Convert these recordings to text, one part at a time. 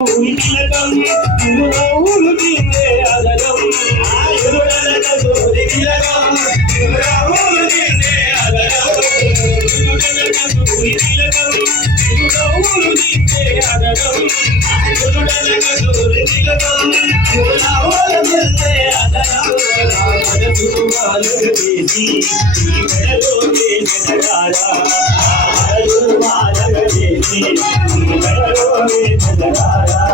తిలకం తిరునవ్వులు తిందే అదనం ఆయురుడనక సూరి తిలకం తిరునవ్వులు తిందే అదనం ఆయురుడనక సూరి తిలకం తిరునవ్వులు తిందే అదనం ఆయురుడనక సూరి తిలకం తిరునవ్వులు తిందే అదనం మనసును మాలలు చేసి ఈ మెడలో వేసనగారా మనసును మాలలు చేసి ఈ మెడలో వేసనగారా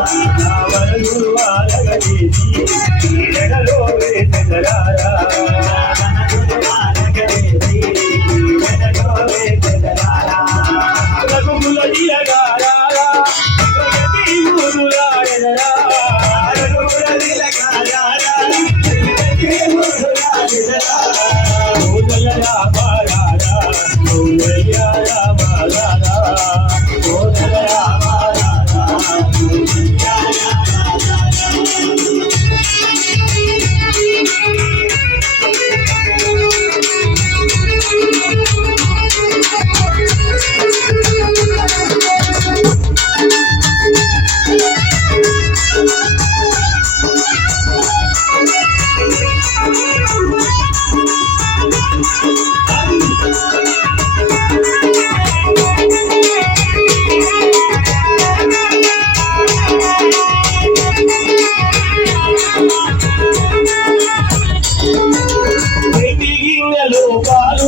పాలు